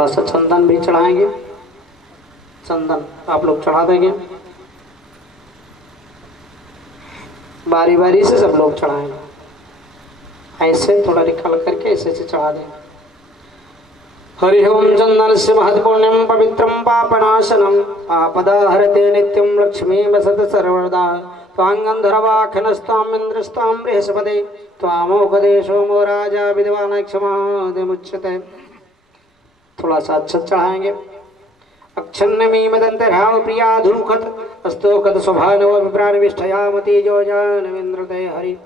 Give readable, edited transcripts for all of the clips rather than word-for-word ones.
थोड़ा सा चंदन भी चढ़ाएंगे। चंदन आप लोग चढ़ा देंगे, बारी बारी से सब लोग चढ़ाएंगे। ऐसे थोड़ा निकाल करके ऐसे से चढ़ा देंगे। हरि ओम चंदन से महत्पुण्यम पवित्रम पापनाशनम आपदाहरते नित्यम लक्ष्मी वसत सर्वदा त्वांगंधर्वाखनस्ताम इंद्रस्ताम बृहस्पते त्वामोपदेशो मो राजा विद्वान क्षमादिमुच्यते। थोड़ा सा अक्षत चढ़ाएंगे। अक्षन्नमी मदंत राव प्रिया धूखत अस्तोखत स्वभानव विप्राणविष्ठयामति जो जानविंद्रते हरि।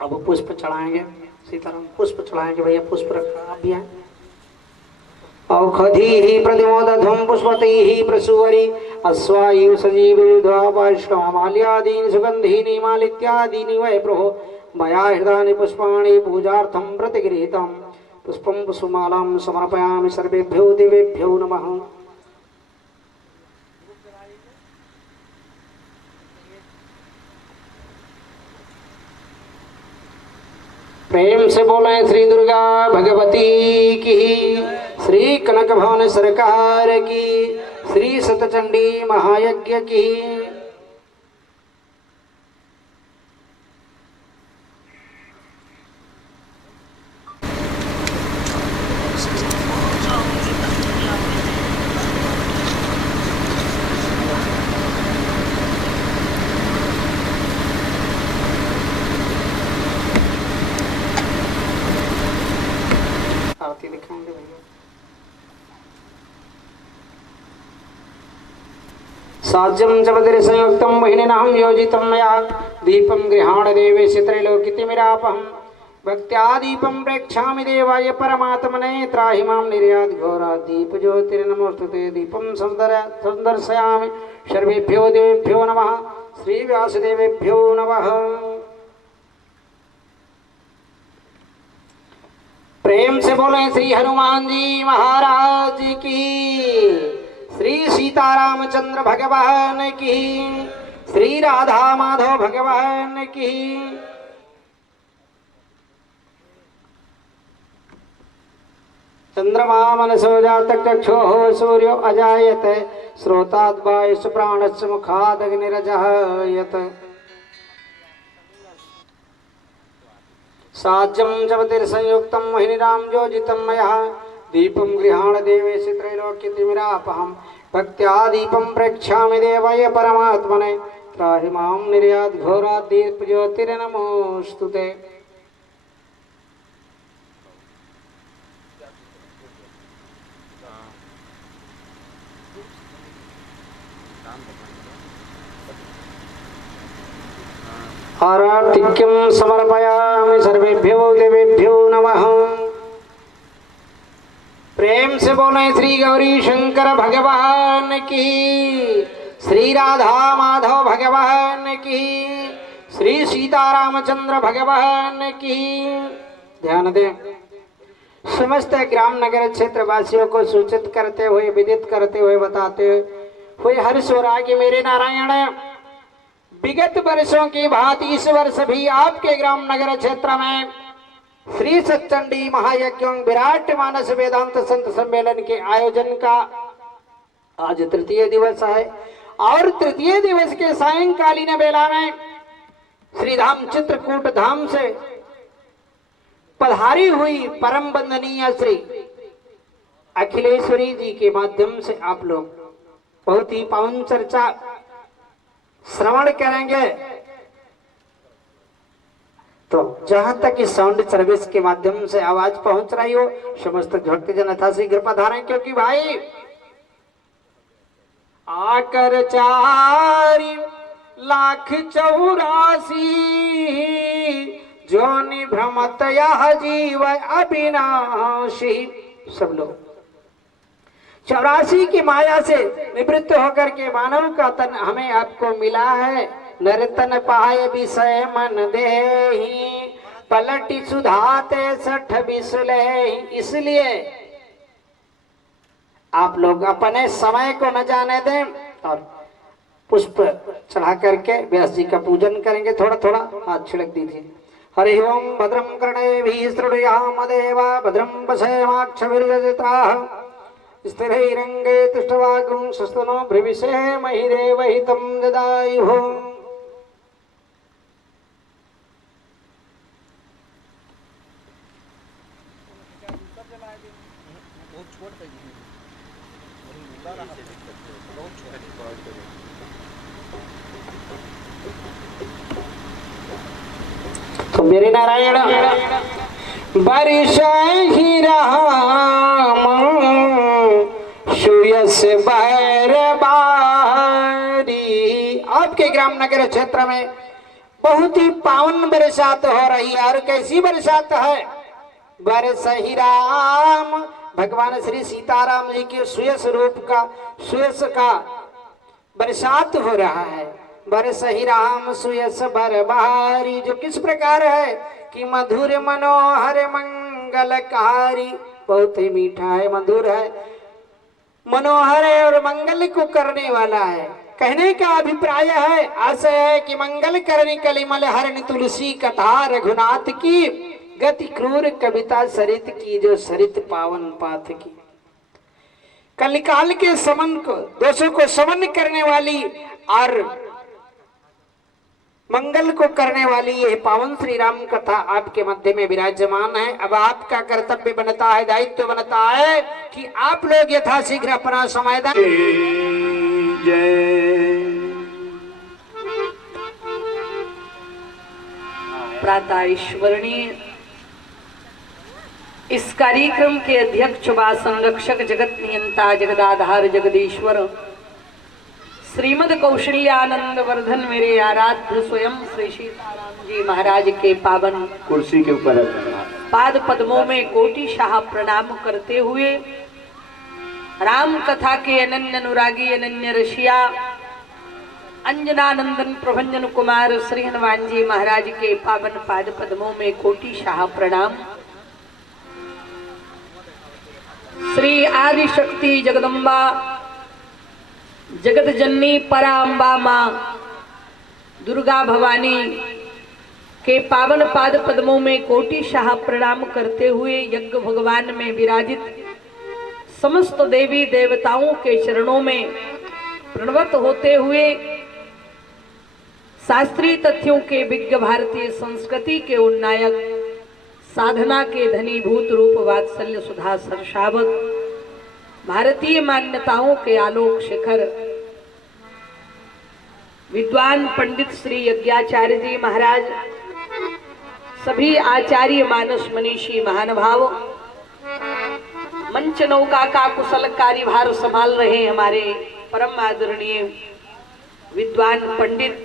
अब पुष्प चढ़ाएंगे, सीताराम पुष्प चढ़ाएंगे। भैया पुष्प रखा आप भी हैं। औषधि ही प्रतिमोदध्वं पुष्पति ही प्रसुवरी अश्वायु सजीवमाल्यादीनि सुगंधीनि मालित्यादीनि वै प्रभो मया हृदानि पुष्पाणि पूजार्थं प्रतिगृहीतं पुष्पं पुष्पमालां समर्पयामि सर्वेभ्यो देवेभ्यो नमः। प्रेम से बोले श्री दुर्गा भगवती की, श्री कनक भवन सरकार की, श्री सतचंडी महायज्ञ की। आरती दिखाएंगे भैया। साज्यं जपतिरे संयुक्तं मोहिनीनां योजितं मया दीपं गृहाण देवेश त्रैलोक्यतिमिरापहं भक्त्या दीपं प्रेक्षामि देवाय परमात्मने त्राहि मां निर्यात घोरा दीप ज्योतिर्नमोस्तुते। दीपं संदर्शयामि सर्वेभ्यो देवेभ्यो नमः। श्री व्यासदेवेभ्यो नमः। प्रेम से बोले श्री हनुमान जी महाराज की, श्री सीतारामचंद्र भगवान की, श्री राधा माधव भगवान की। चंद्रमा मनसो जातक चक्षुः सूर्यो अजायते श्रोताद् वायुः प्राणस्य मुखाद् अग्निरजायत। साज्यं जपतिर्संयुक्तं मोहिनीनां योजितं मया दीपं गृहाण देवेश त्रैलोक्यतिमिरापहं भक्त्या दीपं प्रेक्षामि देवाय परमात्मने त्राहि मां निर्यात घोरात् दीप ज्योतिर्नमोस्तुते। आरतिक्यं समर्पयामि सर्वेभ्यो देवेभ्यो नमः। प्रेम से बोले श्री गौरी शंकर भगवान की, श्री राधा माधव भगवान की, श्री सीतारामचंद्र भगवान की। ध्यान दें। समस्त ग्राम नगर क्षेत्र वासियों को सूचित करते हुए, विदित करते हुए, बताते हुए हर्ष हो रहा कि मेरे नारायण विगत वर्षों की भांति इस वर्ष भी आपके ग्राम नगर क्षेत्र में श्री सतचंडी महायज्ञ विराट मानस वेदांत संत सम्मेलन के आयोजन का आज तृतीय दिवस है। और तृतीय दिवस के सायंकालीन बेला में श्री धाम चित्रकूट धाम से पधारी हुई परम वंदनीय श्री अखिलेश्वरी जी के माध्यम से आप लोग बहुत ही पावन चर्चा श्रवण करेंगे। तो जहां तक इस साउंड सर्विस के माध्यम से आवाज पहुंच रही हो, समस्त भक्तजन यथाशीघ्र पधारें, क्योंकि भाई आकर 4,84,000 जोनि भ्रमत यह जीव अविनाशी। सब लोग 84 की माया से निवृत्त होकर के मानव का तन हमें आपको मिला है। नरतन पाए विषय मन देहि पलटी सुधाते 60 बिसले। इसलिए आप लोग अपने समय को न जाने दें और पुष्प चढ़ा करके व्यास जी का पूजन करेंगे। थोड़ा थोड़ा हाथ छिड़क दीजिए। हरि ओम भद्रम कर्णेभिः शृणुयाम देवा भद्रम पश्येमाक्षभिर्यजत्राः स्थिरैरङ्गे तिष्ठवागुं सुस्तनो भ्रविषे महिदेवहितं ददायुः। तो मेरे नारायण बरिशा ही राम सुयस बरबारी। आपके ग्राम नगर क्षेत्र में बहुत ही पावन बरसात हो रही है। और कैसी बरसात है? बरस ही राम भगवान श्री सीताराम जी के सुयस रूप का सुयस का बरसात हो रहा है। बरस ही राम सुयस बरबारी, जो किस प्रकार है कि मधुर मनोहर मंगलकारी, बहुत ही मीठा है, मधुर है, मनोहर है और मंगल को करने वाला है। कहने का अभिप्राय है, आशय है कि मंगल करने कलिमल हरण तुलसी कथा रघुनाथ की गति क्रूर कविता सरित की, जो सरित पावन पाथ की कलिकाल के समन को दोषों को समन करने वाली और मंगल को करने वाली यह पावन श्री राम कथा आपके मध्य में विराजमान है। अब आपका कर्तव्य बनता है, दायित्व बनता है कि आप लोग यथाशीघ्र अपना समाधान। प्रातः स्मरणीय इस कार्यक्रम के अध्यक्ष व संरक्षक जगत नियंता जगदाधार जगदीश्वर श्रीमद कौशल्यानंद वर्धन मेरे आराध्य स्वयं श्री सीताराम जी महाराज के पावन कुर्सी के ऊपर पाद पद्मों में कोटि शाह प्रणाम करते हुए राम कथा के अनन्य अनुरागी अनन्य रसिया अंजनानंदन प्रभंजन कुमार श्री हनुमान जी महाराज के पावन पाद पद्मों में कोटि शाह प्रणाम। श्री आदि शक्ति जगदम्बा जगत जननी पराम्बा माँ दुर्गा भवानी के पावन पाद पद्मों में कोटि शाह प्रणाम करते हुए यज्ञ भगवान में विराजित समस्त देवी देवताओं के चरणों में प्रणवत होते हुए शास्त्रीय तथ्यों के विज्ञ भारतीय संस्कृति के उन्नायक साधना के धनीभूत रूप वात्सल्य सुधा सरसावक भारतीय मान्यताओं के आलोक शिखर विद्वान पंडित श्री यज्ञाचार्य जी महाराज, सभी आचार्य मानस मनीषी महानुभाव, मंच नौका का कुशल कार्यभार संभाल रहे हमारे परम आदरणीय विद्वान पंडित,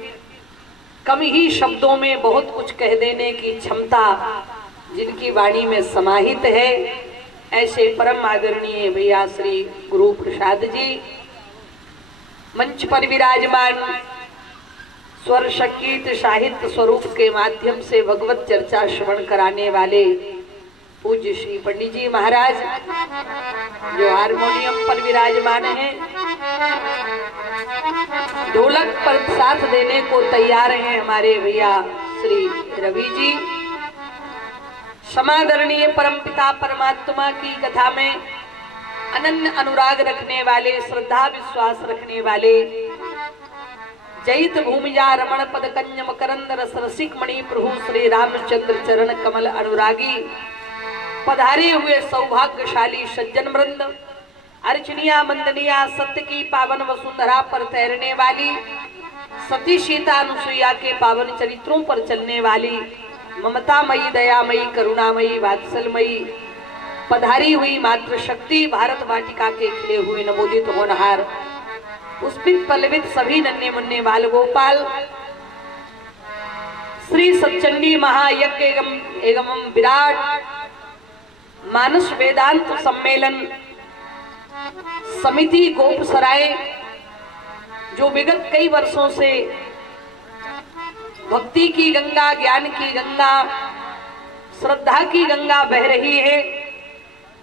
कम ही शब्दों में बहुत कुछ कह देने की क्षमता जिनकी वाणी में समाहित है, ऐसे परम आदरणीय भैया श्री गुरु प्रसाद जी, मंच पर विराजमान स्वर संगीत साहित्य स्वरूप के माध्यम से भगवत चर्चा श्रवण कराने वाले पूज्य श्री पंडित जी महाराज, जो हारमोनियम पर विराजमान हैं, ढोलक पर साथ देने को तैयार हैं हमारे भैया श्री रवि जी, समादरणीय परमपिता परमात्मा की कथा में अनन्य अनुराग रखने वाले, श्रद्धा विश्वास रखने वाले, जैत भूमिजा रमण पद कंज मकरंद रस रसिक मणि प्रभु श्री रामचंद्र चरण कमल अनुरागी पधारे हुए सौभाग्यशाली सज्जन वृंद, अर्चनिया मंदनिया सत्य की पावन वसुंधरा पर तैरने वाली, सती सीता अनुसुईया के पावन चरित्रों पर चलने वाली, ममतामयी दयामयी करुणामयी वात्सलमयी पधारी हुई मातृशक्ति, भारत वाटिका के खिले हुए नवोदित होनहार पुष्पित पल्लवित सभी नन्हे मुन्ने बाल गोपाल, श्री सच्चंडी महायज्ञ एवं विराट मानस वेदांत सम्मेलन समिति गोपसराय, जो विगत कई वर्षों से भक्ति की गंगा, ज्ञान की गंगा, श्रद्धा की गंगा बह रही है,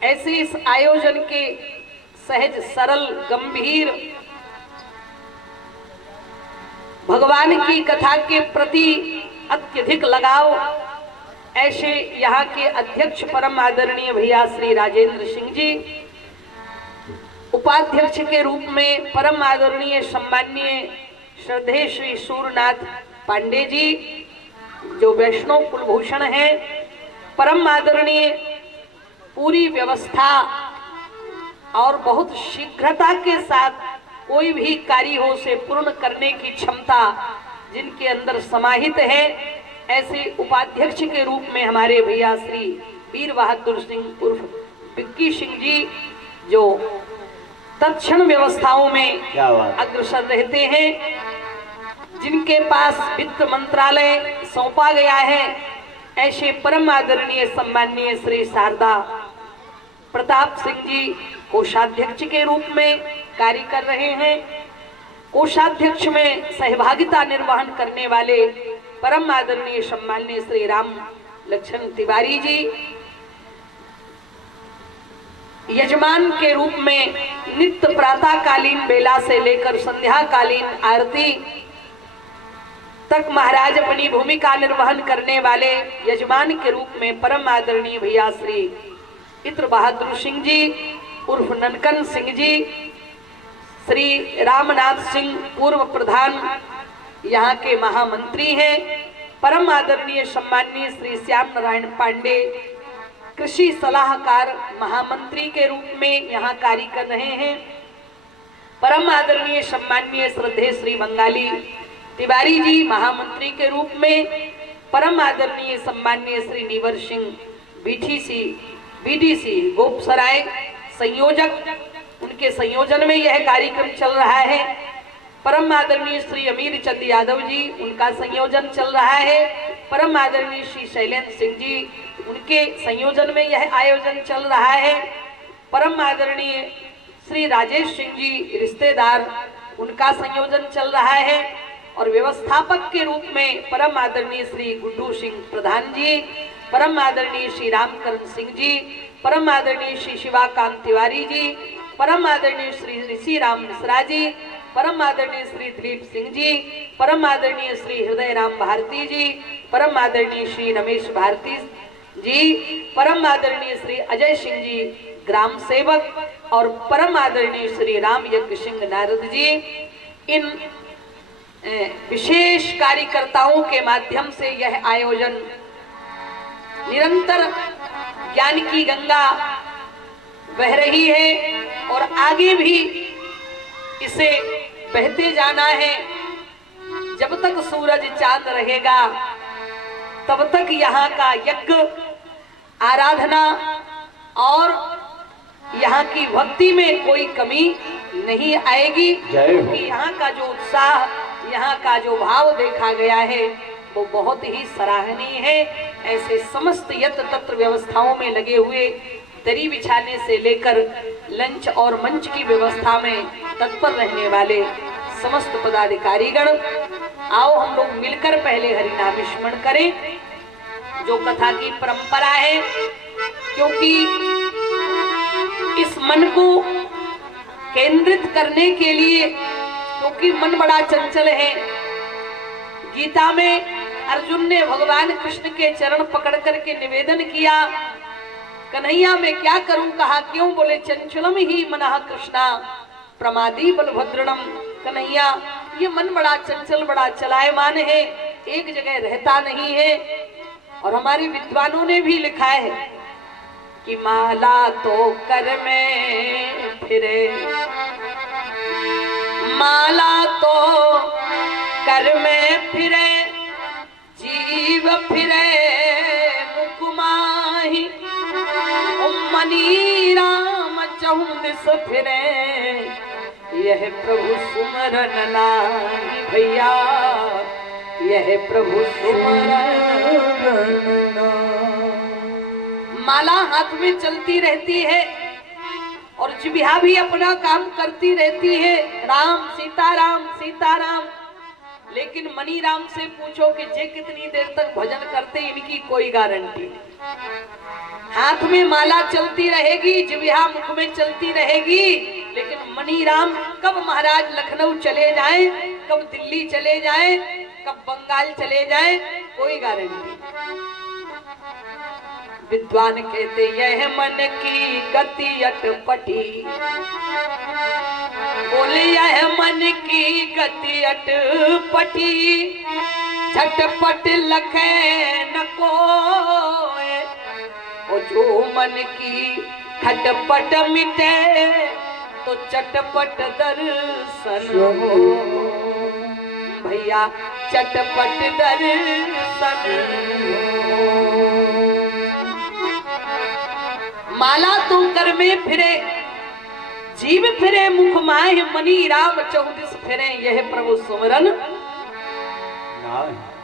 ऐसे इस आयोजन के सहज सरल गंभीर भगवान की कथा के प्रति अत्यधिक लगाव, ऐसे यहाँ के अध्यक्ष परम आदरणीय भैया श्री राजेंद्र सिंह जी, उपाध्यक्ष के रूप में परम आदरणीय सम्माननीय श्रद्धेय श्री सूरनाथ पांडे जी, जो वैष्णव कुलभूषण हैं, परम आदरणीय, पूरी व्यवस्था और बहुत शीघ्रता के साथ कोई भी कार्य हो उसे पूर्ण करने की क्षमता जिनके अंदर समाहित है, ऐसे उपाध्यक्ष के रूप में हमारे भैया श्री वीर बहादुर सिंह उर्फ विक्की सिंह जी, जो तत्क्षण व्यवस्थाओं में अग्रसर रहते हैं, जिनके पास वित्त मंत्रालय सौंपा गया है, ऐसे परम आदरणीय सम्माननीय श्री शारदा प्रताप सिंह जी कोषाध्यक्ष के रूप में कार्य कर रहे हैं। कोषाध्यक्ष में सहभागिता निर्वहन करने वाले परम आदरणीय सम्माननीय श्री राम लक्ष्मण तिवारी जी, यजमान के रूप में नित्य प्रातःकालीन बेला से लेकर संध्याकालीन आरती तक महाराज अपनी भूमिका निर्वहन करने वाले यजमान के रूप में परम आदरणीय भैया श्री इत्र बहादुर सिंह जी उर्फ ननकन सिंह जी, श्री रामनाथ सिंह पूर्व प्रधान यहाँ के महामंत्री हैं, परम आदरणीय सम्माननीय श्री श्याम नारायण पांडे कृषि सलाहकार महामंत्री के रूप में यहाँ कार्य कर रहे हैं, परम आदरणीय सम्माननीय श्रद्धेय श्री बंगाली तिवारी जी महामंत्री के रूप में, परम आदरणीय सम्माननीय श्री नीवर सिंह बीटीसी गोपसराय संयोजक, उनके संयोजन में यह कार्यक्रम चल रहा है, परम आदरणीय श्री अमीर चंद यादव जी, उनका संयोजन चल रहा है, परम आदरणीय श्री शैलेंद्र सिंह जी, उनके संयोजन में यह आयोजन चल रहा है, परम आदरणीय श्री राजेश सिंह जी रिश्तेदार, उनका संयोजन चल रहा है, और व्यवस्थापक के रूप में परम आदरणीय श्री गुड्डू सिंह प्रधान जी, परम आदरणीय श्री रामकरण सिंह जी, परम आदरणीय श्री शिवाकांत तिवारी जी, परम आदरणीय श्री ऋषि राम मिश्रा जी, परम आदरणीय श्री दिलीप सिंह जी, परम आदरणीय श्री हृदय राम भारती जी, परम आदरणीय श्री रमेश भारती जी, परम आदरणीय श्री अजय सिंह जी ग्राम सेवक, और परम आदरणीय श्री राम यज्ञ सिंह नारद जी, इन विशेष कार्यकर्ताओं के माध्यम से यह आयोजन निरंतर ज्ञान की गंगा बह रही है और आगे भी इसे बहते जाना है। जब तक सूरज चांद रहेगा तब तक यहाँ का यज्ञ, आराधना और यहाँ की भक्ति में कोई कमी नहीं आएगी, क्योंकि यहाँ का जो उत्साह, यहाँ का जो भाव देखा गया है वो बहुत ही सराहनीय है। ऐसे समस्त यत्र तत्र व्यवस्थाओं में लगे हुए, दरी बिछाने से लेकर लंच और मंच की व्यवस्था में तत्पर रहने वाले समस्त पदाधिकारीगण, आओ हम लोग मिलकर पहले हरिनाम स्मरण करें, जो कथा की परंपरा है, क्योंकि इस मन को केंद्रित करने के लिए, क्योंकि मन बड़ा चंचल है। गीता में अर्जुन ने भगवान कृष्ण के चरण पकड़ करके निवेदन किया, कन्हैया मैं क्या करूं, कहा क्यों, बोले चंचलम ही मनः कृष्णा प्रमादी बलभद्रणम। कन्हैया ये मन बड़ा चंचल, बड़ा चलायमान है, एक जगह रहता नहीं है। और हमारे विद्वानों ने भी लिखा है कि माला तो कर में फिरे, माला तो कर में फिरे, जीव फिरे मुकुमाही, मनी राम चौदिस फिरे, यह प्रभु सुमरन नाही भैया, यह प्रभु सुमरन। माला हाथ में चलती रहती है और जिह्वा भी अपना काम करती रहती है, राम सीताराम सीताराम। लेकिन मनी राम से पूछो कि जे कितनी देर तक भजन करते, इनकी कोई गारंटी नहीं। हाथ में माला चलती रहेगी, जिह्वा मुख में चलती रहेगी, लेकिन मनी राम कब महाराज लखनऊ चले जाएं, कब दिल्ली चले जाएं, कब बंगाल चले जाएं, कोई गारंटी। विद्वान कहते यह मन की गति अटपटी, बोले यह मन की गति अटपटी, झटपट लखे न कोय, और जो मन की खटपट मिटे तो चटपट दर्शन हो, भैया चटपट दर्शन हो। माला तो कर में फिरे, जीव फिरे मुख माहि, मनी राम 14 फिरे, यह प्रभु सुमरन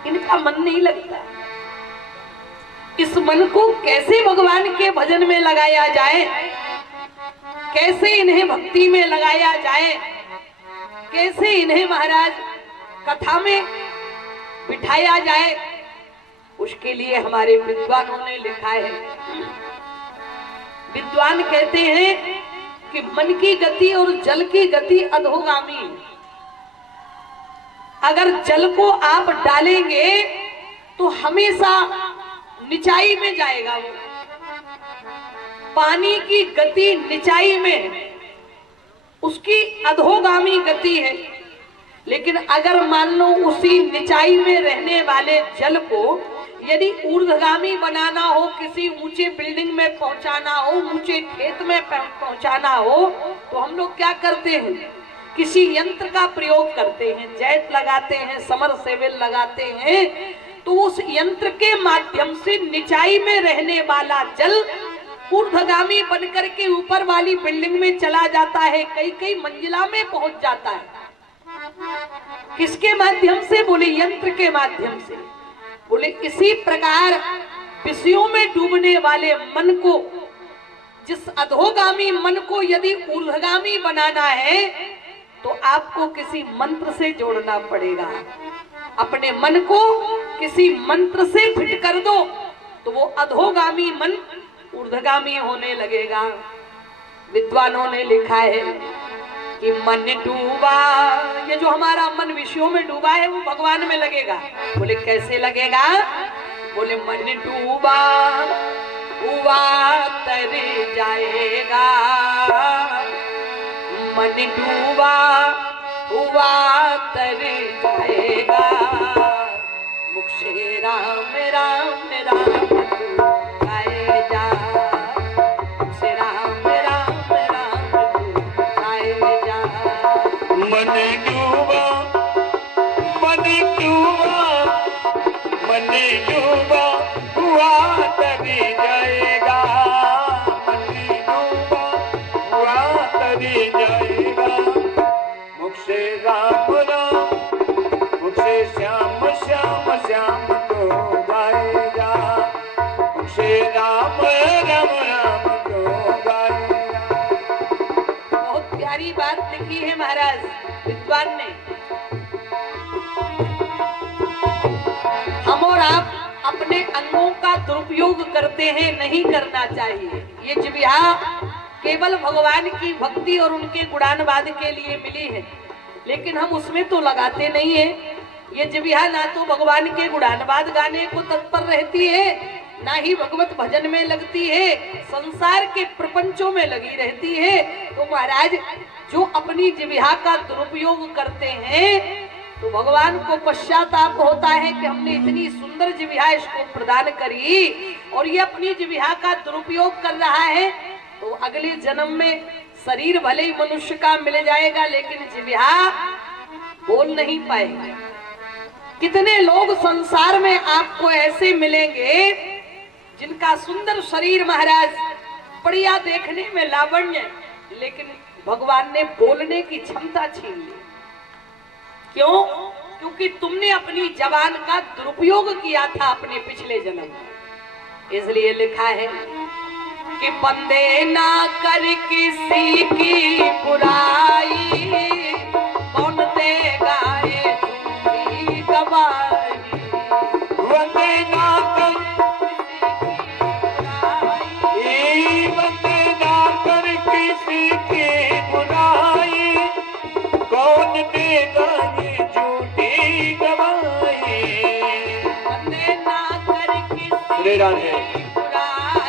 इनका मन नहीं लगता। इस मन को कैसे भगवान के भजन में लगाया जाए, कैसे इन्हें भक्ति में लगाया जाए, कैसे इन्हें महाराज कथा में बिठाया जाए, उसके लिए हमारे विद्वानों ने लिखा है। विद्वान कहते हैं कि मन की गति और जल की गति अधोगामी। अगर जल को आप डालेंगे तो हमेशा निचाई में जाएगा वो। पानी की गति निचाई में, उसकी अधोगामी गति है। लेकिन अगर मान लो उसी निचाई में रहने वाले जल को यदि ऊर्ध्वगामी बनाना हो, किसी ऊंचे बिल्डिंग में पहुंचाना हो, ऊंचे खेत में पहुंचाना हो, तो हम लोग क्या करते हैं, किसी यंत्र का प्रयोग करते हैं, जेट लगाते हैं, समरसेबल लगाते हैं। तो उस यंत्र के माध्यम से निचाई में रहने वाला जल ऊर्ध्वगामी बनकर के ऊपर वाली बिल्डिंग में चला जाता है, कई कई मंजिला में पहुंच जाता है। किसके माध्यम से? बोले यंत्र के माध्यम से। बोले इसी प्रकार विषयों में डूबने वाले मन को, जिस अधोगामी मन को यदि ऊर्ध्वगामी बनाना है तो आपको किसी मंत्र से जोड़ना पड़ेगा। अपने मन को किसी मंत्र से फिट कर दो तो वो अधोगामी मन ऊर्ध्वगामी होने लगेगा। विद्वानों ने लिखा है कि मन डूबा, ये जो हमारा मन विषयों में डूबा है वो भगवान में लगेगा। बोले कैसे लगेगा? बोले मन डूबा हुआ तर जाएगा, मन डूबा हुआ तर जाएगा, मुख से राम राम राम गाए जा, मुख से राम राम राम गाए जा। मन डूबा, मन डूबा, मन डूबा हुआ तरी जाएगा, मन डूबा हुआ तरी जाएगा, मुख से राम राम, मुख से श्याम श्याम श्याम तो गाएगा, मुख से राम राम राम तो गाएगा। बहुत प्यारी बात लिखी है महाराज विद्वान ने। हम और आप अपने अंगों का दुरुपयोग करते हैं, नहीं करना चाहिए। ये जिह्वा केवल भगवान की भक्ति और उनके गुणानुवाद के लिए मिली है, लेकिन हम उसमें तो लगाते नहीं है। ये जिह्वा ना तो भगवान के गुणानुवाद गाने को तत्पर रहती है, ना ही भगवत भजन में लगती है, संसार के प्रपंचों में लगी रहती है। तो महाराज जो अपनी जिह्वा का दुरुपयोग करते हैं तो भगवान को पश्चाताप होता है कि हमने इतनी सुंदर जिह्वा इसको प्रदान करी और ये अपनी जिह्वा का दुरुपयोग कर रहा है। तो अगले जन्म में शरीर भले ही मनुष्य का मिल जाएगा लेकिन जिह्वा बोल नहीं पाएगा। कितने लोग संसार में आपको ऐसे मिलेंगे जिनका सुंदर शरीर महाराज बढ़िया देखने में लावण्य, लेकिन भगवान ने बोलने की क्षमता छीन ली। क्यों? क्योंकि तुमने अपनी जबान का दुरुपयोग किया था अपने पिछले जन्म में। इसलिए लिखा है कि बंदे ना कर किसी की बुराई, कौन देगा ये झूठी गवाही, बंदे ना कर, बंदे ना कर किसी की बुराई, कौन देगा ये झूठी गवाही, बंदे ना कर किसी श्री राधे। की बुराई,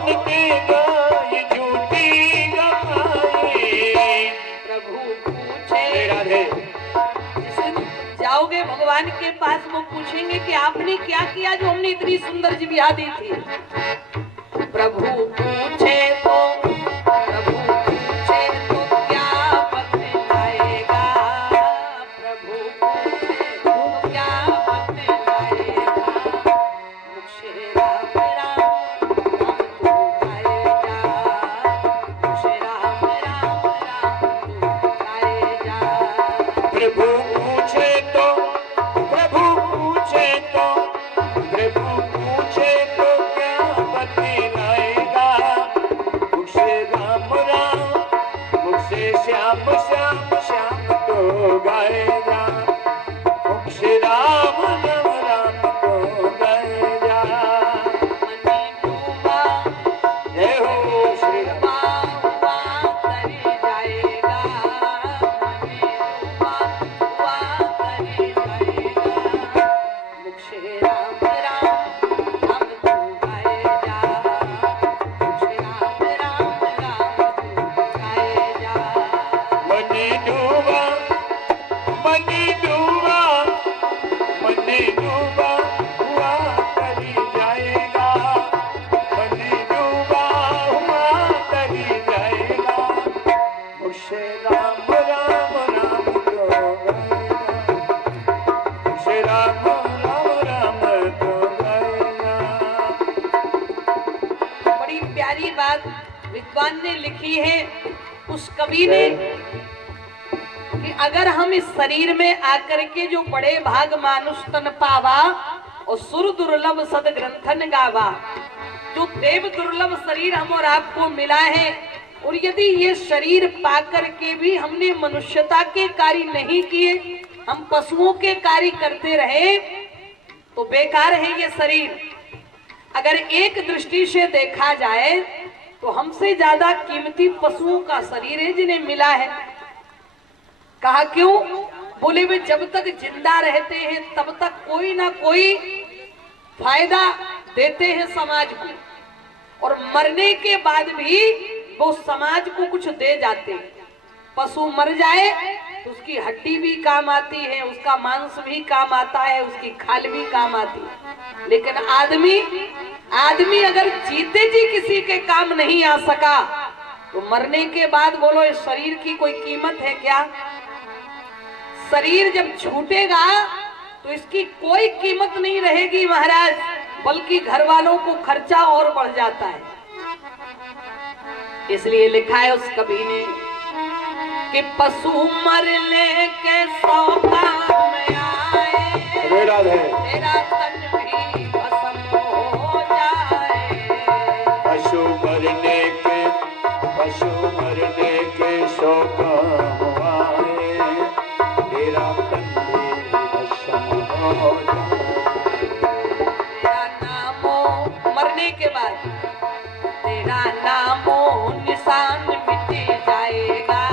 कौन देगा ये झूठी गवाही। प्रभु पूछे, राधे जिस दिन जाओगे भगवान के पास, वो पूछेंगे कि आपने क्या किया जो हमने इतनी सुंदर जीविया दी थी। प्रभु पूछे तो क्या बतलाएगा, प्रभु पूछे तो क्या बतलाएगा। मुख से राम राम तू गाए जा, मुख से राम राम तू गाए जा। प्रभु पूछे तो प्रभु पूछे तो प्रभु पूछे तो क्या बतलाएगा। मुख से राम राम मुख से श्याम श्याम श्याम तो गाएगा। मुख से राम राम राम तो गाएगा। मनी डूबा जय हो श्री राम। हुआ तरी जाएगा, मनी डूबा हुआ तरी जाएगा। मुख से राम राम हम तू गाए जा, मुख से राम राम राम तू गाए जा। मनी डूबा मनी डूबा मनी डूबा हुआ तरी जाएगा। मनी डूबा हुआ तरी जाएगा। मुख से राम राम राम तो गाएगा। मुख से राम राम राम तो गाएगा। बड़ी प्यारी बात विद्वान ने लिखी है उस कवि ने कि अगर हम इस शरीर में आकर के जो बड़े भाग मानुष तन पावा और सुर दुर्लभ सद ग्रंथन गावा, जो देव दुर्लभ शरीर हम और आपको मिला है, और यदि ये शरीर पाकर के भी हमने मनुष्यता के कार्य नहीं किए, हम पशुओं के कार्य करते रहे, तो बेकार है ये शरीर। अगर एक दृष्टि से देखा जाए तो हमसे ज्यादा कीमती पशुओं का शरीर है जिन्हें मिला है। कहा क्यों? बोले वे जब तक जिंदा रहते हैं तब तक कोई ना कोई फायदा देते हैं समाज को, और मरने के बाद भी वो समाज को कुछ दे जाते हैं। पशु मर जाए तो उसकी हड्डी भी काम आती है, उसका मांस भी काम आता है, उसकी खाल भी काम आती है। लेकिन आदमी अगर जीते जी किसी के काम नहीं आ सका तो मरने के बाद बोलो इस शरीर की कोई कीमत है क्या? शरीर जब छूटेगा तो इसकी कोई कीमत नहीं रहेगी महाराज, बल्कि घर वालों को खर्चा और बढ़ जाता है। इसलिए लिखा है उस कवि ने कि पशु मरने के सौगात में आए, तेरा तन भी भस्म हो जाए। पशु मरने के शौक आए, तेरा तन भी भस्म हो जाए। तेरा नामो मरने के बाद तेरा नामो निशान मिट जाएगा,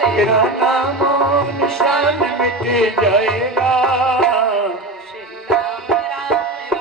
तेरा नामो निशान मिट जाएगा। श्री राम राम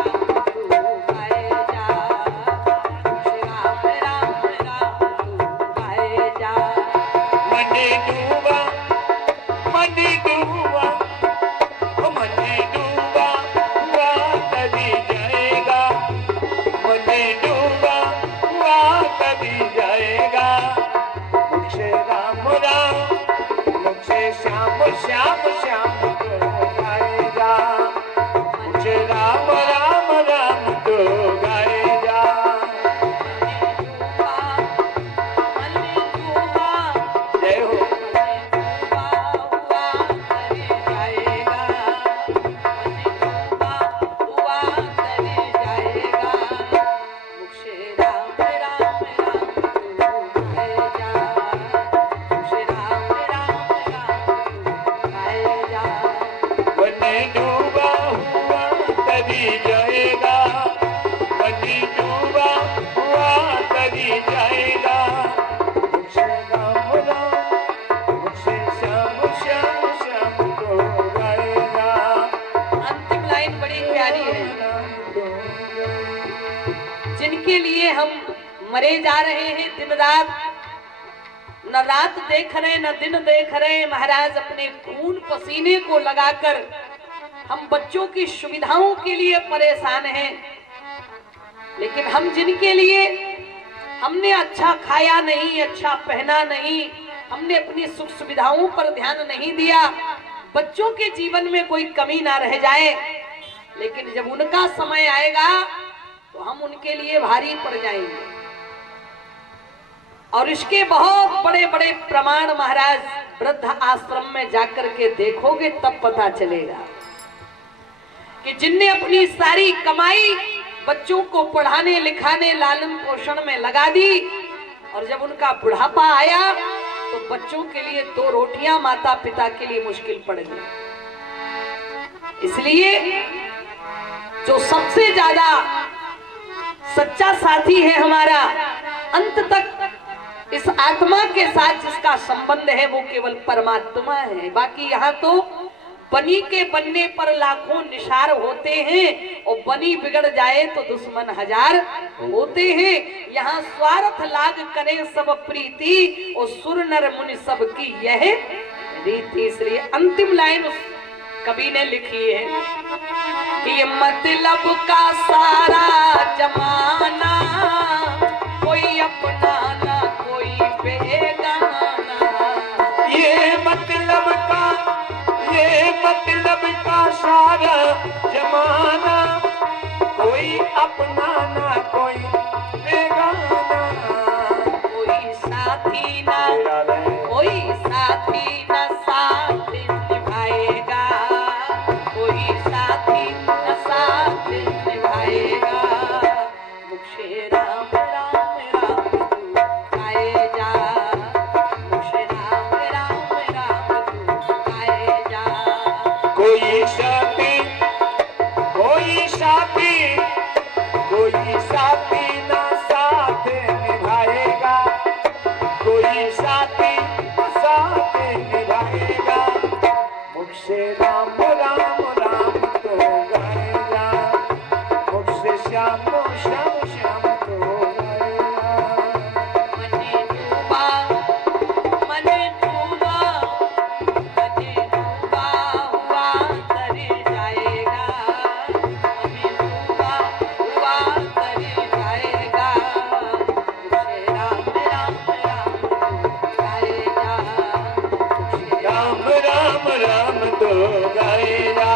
लिए हम मरे जा रहे हैं दिन रात, न रात देख रहे न दिन देख रहे महाराज, अपने खून पसीने को लगाकर हम बच्चों की सुविधाओं के लिए परेशान हैं। लेकिन हम जिनके लिए हमने अच्छा खाया नहीं, अच्छा पहना नहीं, हमने अपनी सुख सुविधाओं पर ध्यान नहीं दिया, बच्चों के जीवन में कोई कमी ना रह जाए, लेकिन जब उनका समय आएगा तो हम उनके लिए भारी पड़ जाएंगे। और इसके बहुत बड़े बड़े प्रमाण महाराज वृद्ध आश्रम में जाकर के देखोगे तब पता चलेगा कि जिनने अपनी सारी कमाई बच्चों को पढ़ाने लिखाने लालन पोषण में लगा दी, और जब उनका बुढ़ापा आया तो बच्चों के लिए 2 रोटियां माता पिता के लिए मुश्किल पड़ गई। इसलिए जो सबसे ज्यादा सच्चा साथी है हमारा, अंत तक इस आत्मा के साथ जिसका संबंध है वो केवल परमात्मा है। बाकी यहाँ तो बनी के बनने पर लाखों निशार होते हैं, और बनी बिगड़ जाए तो दुश्मन हजार होते हैं। यहाँ स्वार्थ लाग करे सब प्रीति, और सुर नर मुनि सब की यह रीति। इसलिए अंतिम लाइन उस कवि ने लिखी है कि ये मतलब का सारा जमाना, कोई अपना ना कोई बेगाना। ये मतलब का सारा जमाना, कोई अपना ना कोई बेगाना। कोई साथी ना साथ निभाएगा, कोई साथी न साथ निभाएगा। मुझे राम राम राम तू आए जा, मुझे राम राम राम तू आए जा। कोई साथी ना साथ निभाएगा, कोई साथी साथ निभाएगा। मुझसे राम राम राम तो गाएगा, मुझसे श्याम श्याम श्याम तो गाएगा। मने डूबा हुआ तर जाएगा, मने डूबा हुआ तर जाएगा। मुझे राम राम राम तू गाएगा, मुझे राम राम राम तो गाएगा,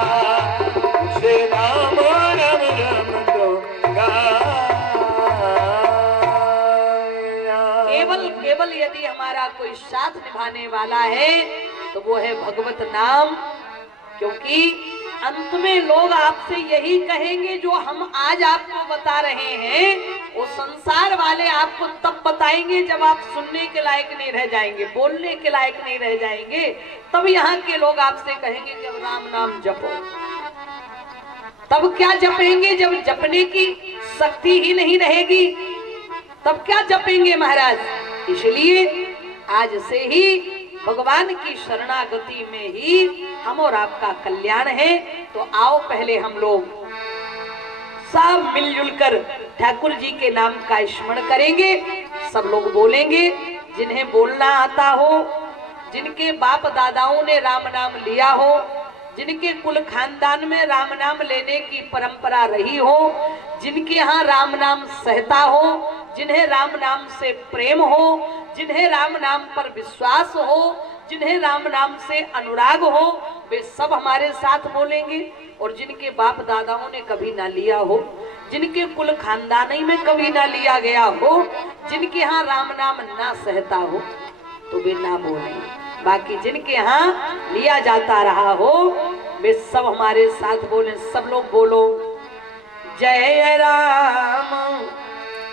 मुझसे राम राम राम तो गाएगा। केवल यदि हमारा कोई साथ निभाने वाला है तो वो है भगवत नाम। क्योंकि अंत में लोग आपसे यही कहेंगे जो हम आज आपको बता रहे हैं, वो संसार वाले आपको तब बताएंगे जब आप सुनने के लायक नहीं रह जाएंगे, बोलने के लायक नहीं रह जाएंगे। तब यहाँ के लोग आपसे कहेंगे कि अब राम नाम जपो। तब क्या जपेंगे जब जपने की शक्ति ही नहीं रहेगी, तब क्या जपेंगे महाराज। इसलिए आज से ही भगवान की शरणागति में ही हम और आपका कल्याण है। तो आओ पहले हम लोग सब मिलजुल कर ठाकुर जी के नाम का स्मरण करेंगे। सब लोग बोलेंगे, जिन्हें बोलना आता हो, जिनके बाप दादाओं ने राम नाम लिया हो, जिनके कुल खानदान में राम नाम लेने की परंपरा रही हो, जिनके यहाँ राम नाम सहता हो, जिन्हें राम नाम से प्रेम हो, जिन्हें राम नाम पर विश्वास हो, जिन्हें राम नाम से अनुराग हो, वे सब हमारे साथ बोलेंगे। और जिनके बाप दादाओं ने कभी ना लिया हो, जिनके कुल खानदानी में कभी ना लिया गया हो, जिनके यहाँ राम नाम ना सहता हो, तो वे ना बोले। बाकी जिनके यहाँ लिया जाता रहा हो, वे सब हमारे साथ बोले। सब लोग बोलो, जय राम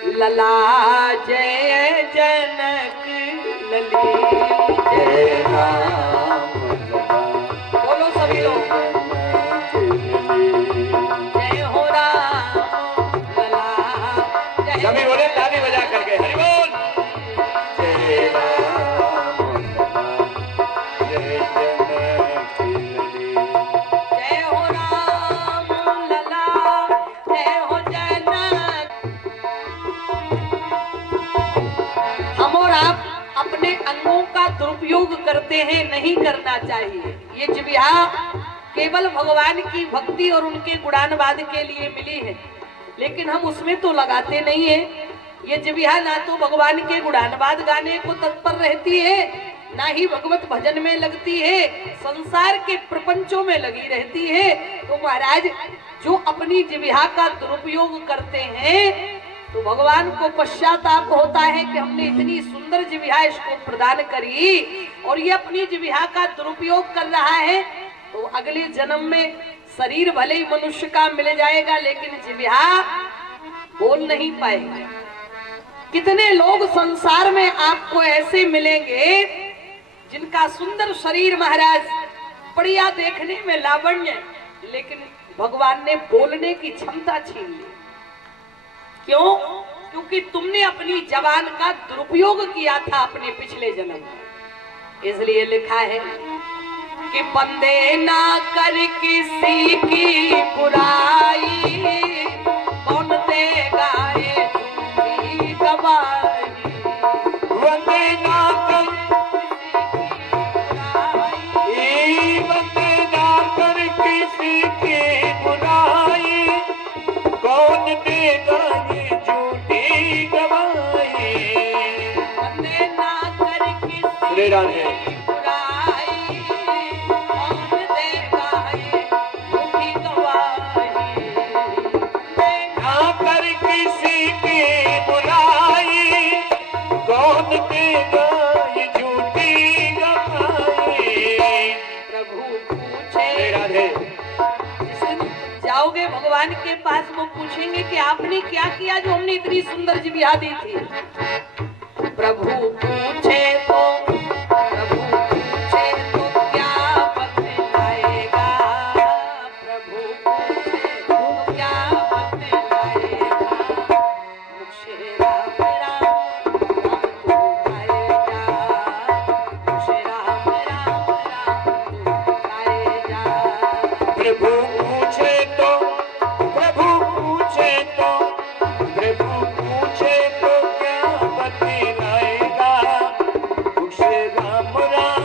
लला जय जनक लली, जय राम बोलो सभी लोग, जय हो राम लला जय। सभी बोले ताली बजा करके हरि बोल। जय राम जय जनक लली, जय हो राम लला जय हो जनक। का दुरुपयोग करते हैं, नहीं करना चाहिए। ये जिह्वा केवल भगवान की भक्ति और उनके गुणानुवाद के लिए मिली है, लेकिन हम उसमें तो लगाते नहीं है। ये जिह्वा ना तो भगवान के गुणानुवाद गाने को तत्पर रहती है, ना ही भगवत भजन में लगती है, संसार के प्रपंचों में लगी रहती है। तो महाराज जो अपनी जिह्वा का दुरुपयोग करते हैं तो भगवान को पश्चाताप होता है कि हमने इतनी सुंदर जिह्वा इसको प्रदान करी और ये अपनी जिह्वा का दुरुपयोग कर रहा है। तो अगले जन्म में शरीर भले ही मनुष्य का मिल जाएगा, लेकिन जिह्वा बोल नहीं पाएगा। कितने लोग संसार में आपको ऐसे मिलेंगे जिनका सुंदर शरीर महाराज बढ़िया देखने में लावण्य, लेकिन भगवान ने बोलने की क्षमता छीन ली। क्यों? क्योंकि तुमने अपनी जबान का दुरुपयोग किया था अपने पिछले जन्म में। इसलिए लिखा है कि बंदे ना कर किसी की बुराई, कौन देगा ये झूठी गवाही। बंदे ना कर बंदे ना कर किसी की बुराई, कौन देगा ये झूठी गवाही। बंदे ना कर किसी श्री राधे। की बुराई, कौन देगा ये झूठी गवाही। ना कर किसी की बुराई, कौन देगा ये झूठी गवाही। प्रभु पूछे, श्री राधे। जिस दिन जाओगे भगवान के पास, वो पूछेंगे कि आपने क्या किया जो हमने इतनी सुंदर जिह्वा दी थी। प्रभु पूछे तो क्या बतलाएगा। प्रभु पूछे तो क्या बतलाएगा। मुझे राम राम तू गाए जा, मुझे राम राम तू गाए जा। प्रभु पूछे तो क्या बतलाएगा। मुझसे राम राम,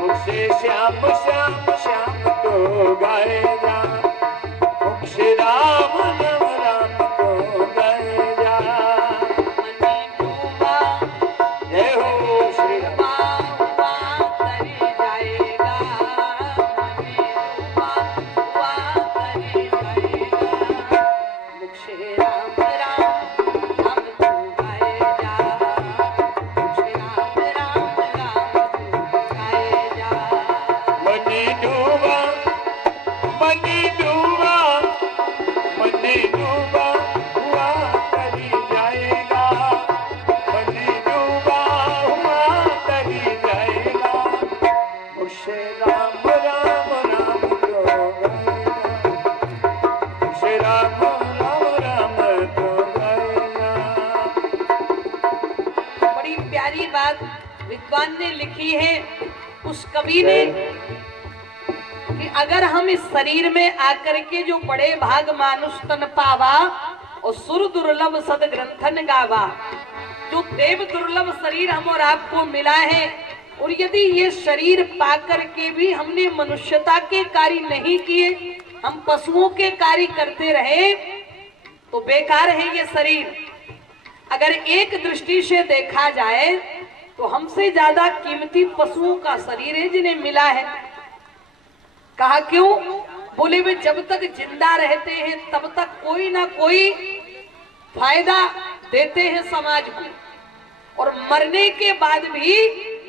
मुझसे श्याम श्याम श्याम तो गाएगा। मुझसे राम राम राम तो गाएगा। मनी डूबा जय हो श्री राम। हुआ तरी जाएगा। मनी डूबा हुआ तरी जाएगा। मुझे राम राम राम तू गाए जा, मुझे राम राम राम तू गाए जा। मनी डूबा हुआ तरी जाएगा। मनी डूबा हुआ तरी जाएगा। मुझसे राम राम राम तो गाएगा। मुझसे राम राम राम तो गाएगा। बड़ी प्यारी बात विद्वान ने लिखी है, उस कवि ने, कि अगर हम इस शरीर में आकर के जो बड़े भाग मानुष तन पावा और सुर दुर्लभ सद ग्रंथन गावा, जो देव दुर्लभ शरीर हम और आपको मिला है, और यदि ये शरीर पाकर के भी हमने मनुष्यता के कार्य नहीं किए, हम पशुओं के कार्य करते रहे, तो बेकार है ये शरीर। अगर एक दृष्टि से देखा जाए तो हमसे ज्यादा कीमती पशुओं का शरीर है जिन्हें मिला है। कहा क्यों? बोले वे जब तक जिंदा रहते हैं तब तक कोई ना कोई फायदा देते हैं समाज को, और मरने के बाद भी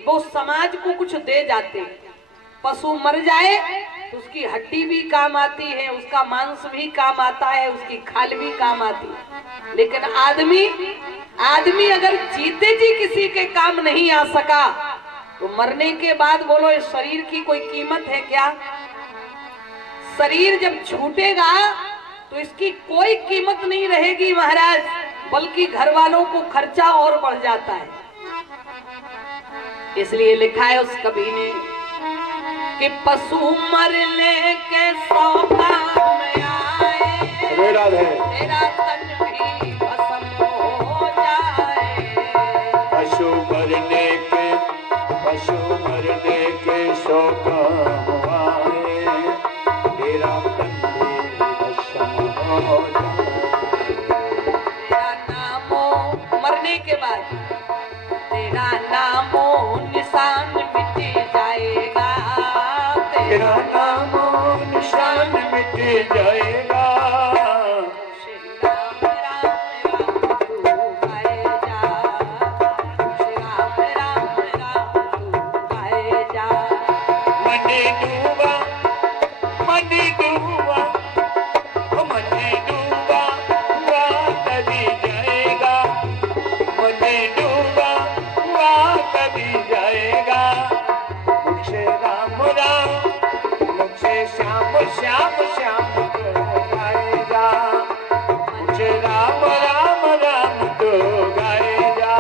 वो समाज को कुछ दे जाते हैं। पशु मर जाए तो उसकी हड्डी भी काम आती है, उसका मांस भी काम आता है, उसकी खाल भी काम आती है। लेकिन आदमी अगर जीते जी किसी के काम नहीं आ सका तो मरने के बाद बोलो इस शरीर की कोई कीमत है क्या? शरीर जब छूटेगा तो इसकी कोई कीमत नहीं रहेगी महाराज, बल्कि घर वालों को खर्चा और बढ़ जाता है। इसलिए लिखा है उस कवि ने कि पशु मरने के सौगात में आए, तेरा तन भी भस्म हो जाए। पशु मरने के बनी डूबा हुआ कभी जाएगा। मुख से राम राम, मुख से श्याम श्याम श्याम तो गाएगा। मुख से राम राम राम तो गाएगा।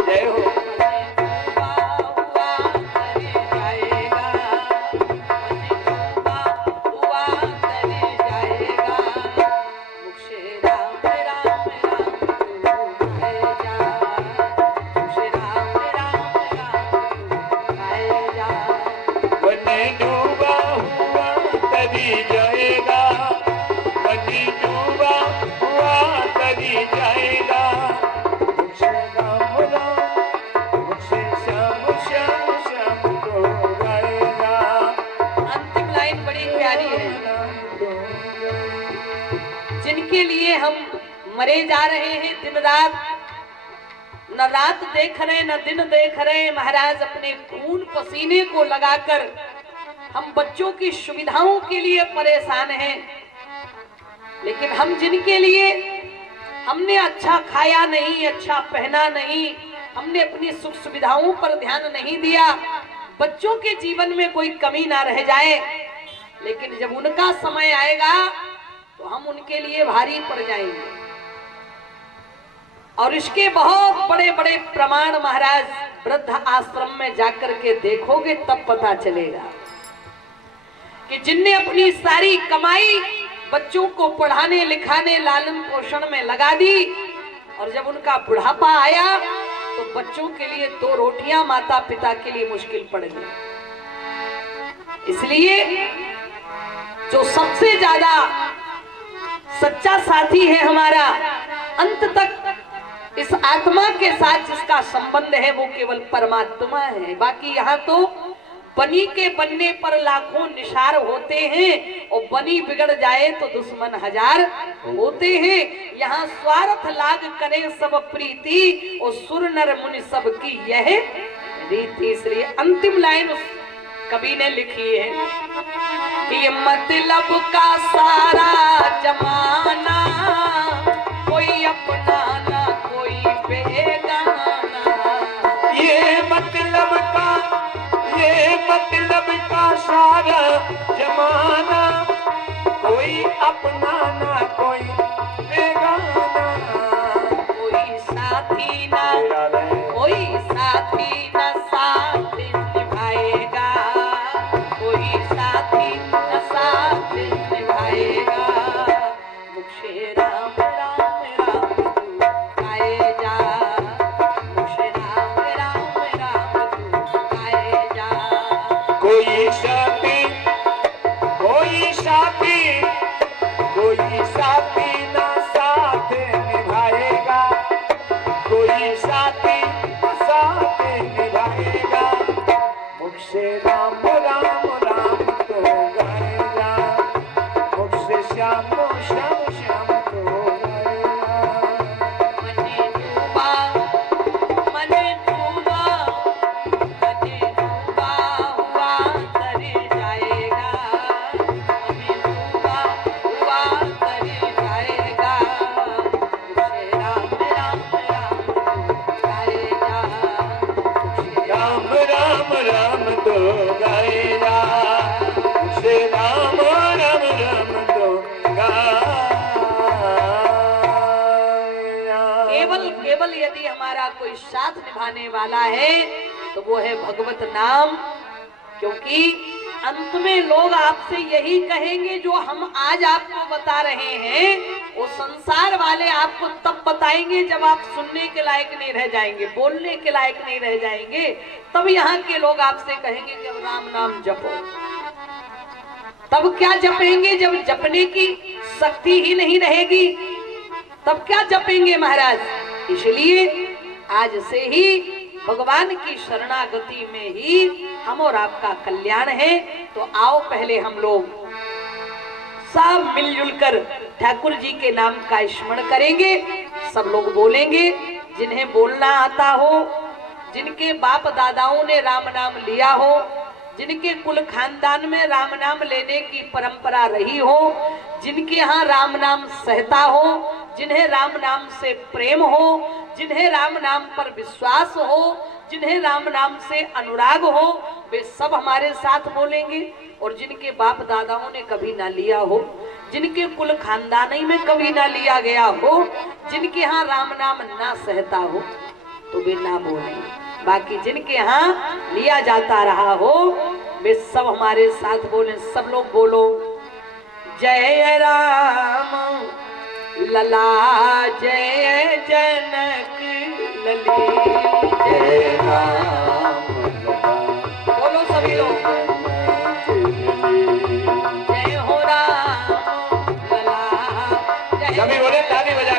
जय हो। बनी डूबा हुआ तभी जाएगा। बनी डूबा हुआ तभी जाएगा। मुख से राम राम, मुख से श्याम श्याम श्याम तो गाएगा। अंतिम लाइन बड़ी प्यारी है। जिनके लिए हम मरे जा रहे हैं दिन रात, न रात देख रहे न दिन देख रहे महाराज, अपने खून पसीने को लगाकर हम बच्चों की सुविधाओं के लिए परेशान हैं। लेकिन हम जिनके लिए हमने अच्छा खाया नहीं, अच्छा पहना नहीं, हमने अपनी सुख सुविधाओं पर ध्यान नहीं दिया, बच्चों के जीवन में कोई कमी ना रह जाए, लेकिन जब उनका समय आएगा तो हम उनके लिए भारी पड़ जाएंगे। और इसके बहुत बड़े बड़े प्रमाण महाराज वृद्ध आश्रम में जाकर के देखोगे तब पता चलेगा कि जिनने अपनी सारी कमाई बच्चों को पढ़ाने लिखाने लालन पोषण में लगा दी, और जब उनका बुढ़ापा आया तो बच्चों के लिए 2 रोटियां माता पिता के लिए मुश्किल पड़ गई। इसलिए जो सबसे ज्यादा सच्चा साथी है हमारा, अंत तक इस आत्मा के साथ जिसका संबंध है वो केवल परमात्मा है। बाकी यहाँ तो बनी के बनने पर लाखों निशार होते हैं, और बनी बिगड़ जाए तो दुश्मन हजार होते हैं। यहाँ स्वार्थ लाग करे सब प्रीति, और सुर नर मुनि सब की यह रीति। इसलिए अंतिम लाइन उस कवि ने लिखी है कि ये मतलब का सारा जमाना, कोई अपना ना कोई बेगाना। ये मतलब का सारा जमाना, कोई अपना ना कोई बेगाना। कोई साथी ना साथ निभाएगा, कोई साथी ना साथ निभाएगा। मुख से राम राम राम तू गाए जा, मुख से राम राम राम तू गाए जा। कोई साथी ना साथ निभाएगा, कोई साथी साथ निभाएगा। मुख से राम राम राम तो गाएगा, मुख से श्याम श्याम श्याम तो गाएगा। मने डूबा हुआ तर जाएगा, मने डूबा हुआ तर जाएगा। मुझे राम राम राम गाएगा, राम राम राम तो गाएगा, मुझे राम राम राम तो गाएगा। केवल यदि हमारा कोई साथ निभाने वाला है तो वो है भगवत नाम। क्योंकि अंत में लोग आपसे यही कहेंगे जो हम आज आपको बता रहे हैं, वो संसार वाले आपको तब बताएंगे जब आप सुनने के लायक नहीं रह जाएंगे, बोलने के लायक नहीं रह जाएंगे। तब यहाँ के लोग आपसे कहेंगे कि अब राम नाम जपो। तब क्या जपेंगे जब जपने की शक्ति ही नहीं रहेगी, तब क्या जपेंगे महाराज। इसलिए आज से ही भगवान की शरणागति में ही हम और आपका कल्याण है। तो आओ पहले हम लोग सब मिलजुल कर ठाकुर जी के नाम का स्मरण करेंगे। सब लोग बोलेंगे, जिन्हें बोलना आता हो, जिनके बाप दादाओं ने राम नाम लिया हो, जिनके कुल खानदान में राम नाम लेने की परंपरा रही हो, जिनके यहाँ राम नाम सहता हो, जिन्हें राम नाम से प्रेम हो, जिन्हें राम नाम पर विश्वास हो, जिन्हें राम नाम से अनुराग हो, वे सब हमारे साथ बोलेंगे। और जिनके बाप दादाओं ने कभी ना लिया हो, जिनके कुल खानदानी में कभी ना लिया गया हो, जिनके यहाँ राम नाम ना सहता हो, तो वे ना बोलेंगे। बाकी जिनके यहाँ लिया जाता रहा हो, वे सब हमारे साथ बोले। सब लोग बोलो, जय राम लला जय जनक लली, जय राम बोलो सभी लोग, जय हो राम लला जय। सभी बोले ताली बजा